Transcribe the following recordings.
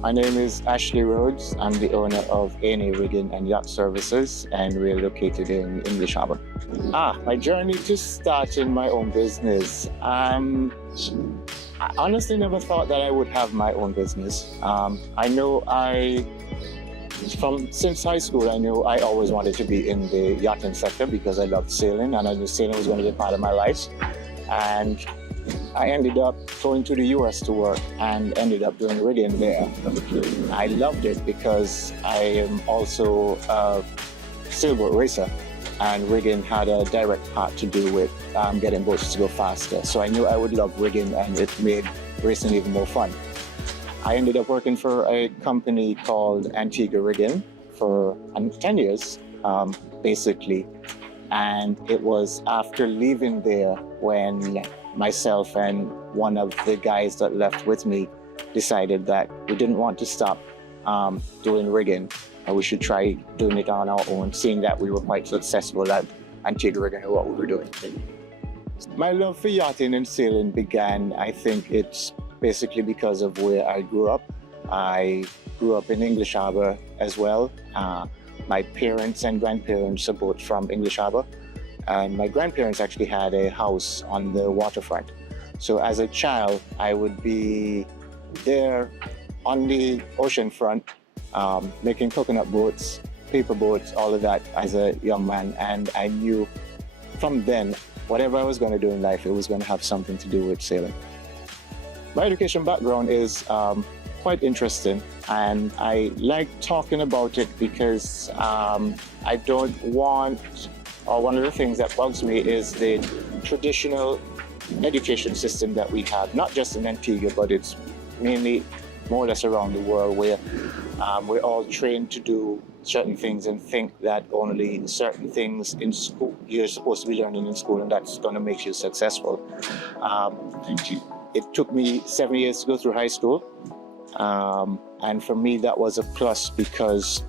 My name is Ashley Rhodes. I'm the owner of A&A Rigging and Yacht Services, and we're located in English Harbor. My journey to starting my own business. I honestly never thought that I would have my own business. Since high school, I knew I always wanted to be in the yachting sector because I loved sailing, and I knew sailing was going to be part of my life. And I ended up going to the US to work and ended up doing rigging there. I loved it because I am also a sailboat racer, and rigging had a direct part to do with getting boats to go faster. So I knew I would love rigging, and it made racing even more fun. I ended up working for a company called Antigua Rigging for 10 years, basically. And it was after leaving there when myself and one of the guys that left with me decided that we didn't want to stop doing rigging, and we should try doing it on our own, seeing that we were quite successful at Antigua Rigging and what we were doing. My love for yachting and sailing began, I think it's basically because of where I grew up. I grew up in English Harbor as well. My parents and grandparents are both from English Harbor, and my grandparents actually had a house on the waterfront. So as a child, I would be there on the ocean front, making coconut boats, paper boats, all of that as a young man. And I knew from then, whatever I was going to do in life, it was going to have something to do with sailing. My education background is quite interesting, and I like talking about it because I don't want, or one of the things that bugs me is the traditional education system that we have, not just in Antigua, but it's mainly more or less around the world, where we're all trained to do certain things and think that only certain things in school you're supposed to be learning in school, and that's going to make you successful. It took me 7 years to go through high school, and for me that was a plus because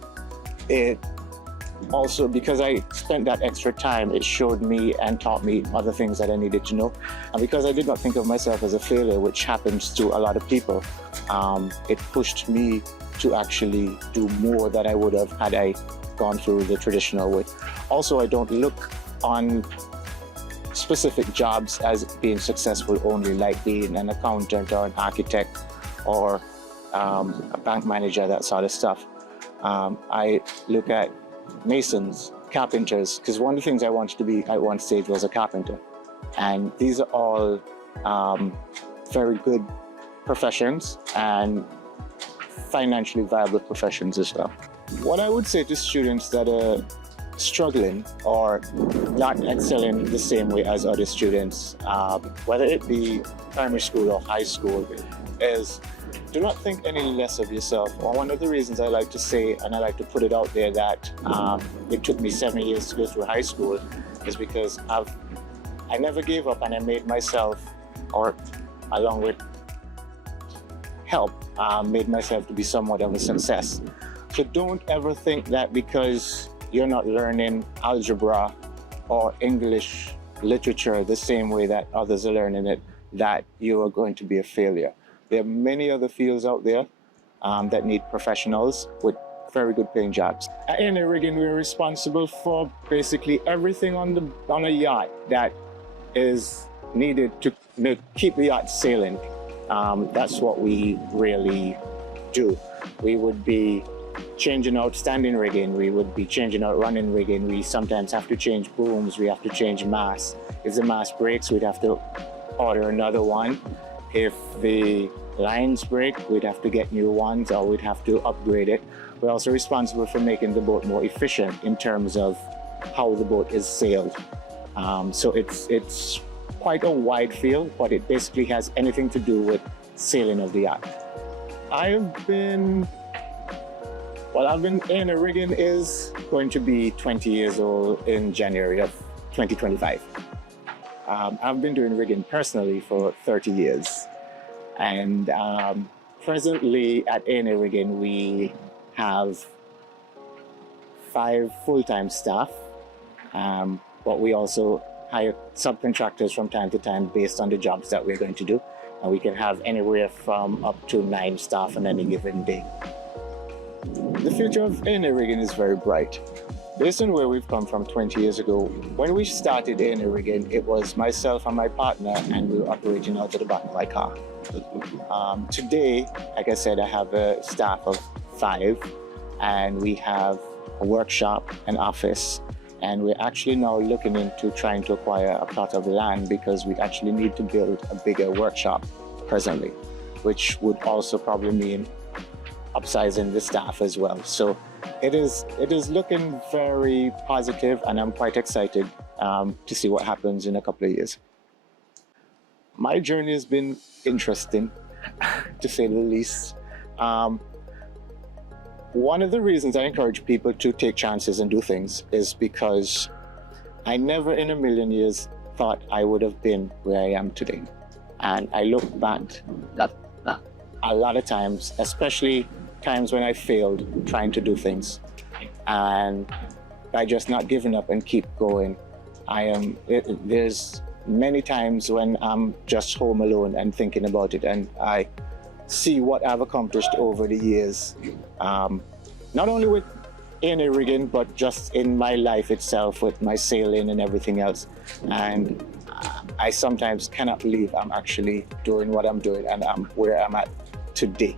because I spent that extra time, it showed me and taught me other things that I needed to know. And because I did not think of myself as a failure, which happens to a lot of people, it pushed me to actually do more than I would have had I gone through the traditional way. Also, I don't look on specific jobs as being successful only, like being an accountant or an architect or a bank manager, that sort of stuff. I look at masons, carpenters, because one of the things I wanted to be at one stage was a carpenter. And these are all very good professions and financially viable professions as well. What I would say to students that are struggling or not excelling the same way as other students, whether it be primary school or high school, is do not think any less of yourself. Or one of the reasons I like to say, and I like to put it out there, that it took me 7 years to go through high school is because I never gave up, and I made myself, or along with help, made myself to be somewhat of a success. So don't ever think that because you're not learning algebra or English literature the same way that others are learning it, that you are going to be a failure. There are many other fields out there that need professionals with very good paying jobs. At A&A Rigging, we're responsible for basically everything on a yacht that is needed to keep the yacht sailing. That's what we really do. We would be changing out standing rigging, we would be changing out running rigging. We sometimes have to change booms, we have to change masts. If the mast breaks, we'd have to order another one. If the lines break, we'd have to get new ones, or we'd have to upgrade it. We're also responsible for making the boat more efficient in terms of how the boat is sailed. So it's quite a wide field, but it basically has anything to do with sailing of the yacht. A&A Rigging is going to be 20 years old in January of 2025. I've been doing rigging personally for 30 years. And presently at A&A Rigging, we have 5 full-time staff, but we also hire subcontractors from time to time based on the jobs that we're going to do. and we can have anywhere from up to 9 staff on any given day. The future of A&A rigging is very bright. Based on where we've come from 20 years ago, when we started A&A rigging, it was myself and my partner, and we were operating out of the back of my car. Today, like I said, I have a staff of 5, and we have a workshop, an office, and we're actually now looking into trying to acquire a plot of land because we actually need to build a bigger workshop presently, which would also probably mean upsizing the staff as well. So it is looking very positive, and I'm quite excited to see what happens in a couple of years. My journey has been interesting, to say the least. One of the reasons I encourage people to take chances and do things is because I never in a million years thought I would have been where I am today. And I look back at a lot of times, especially times when I failed trying to do things, and by just not giving up and keep going. There's many times when I'm just home alone and thinking about it, and I see what I've accomplished over the years, not only with A&A rigging, but just in my life itself with my sailing and everything else. And I sometimes cannot believe I'm actually doing what I'm doing and I'm where I'm at today.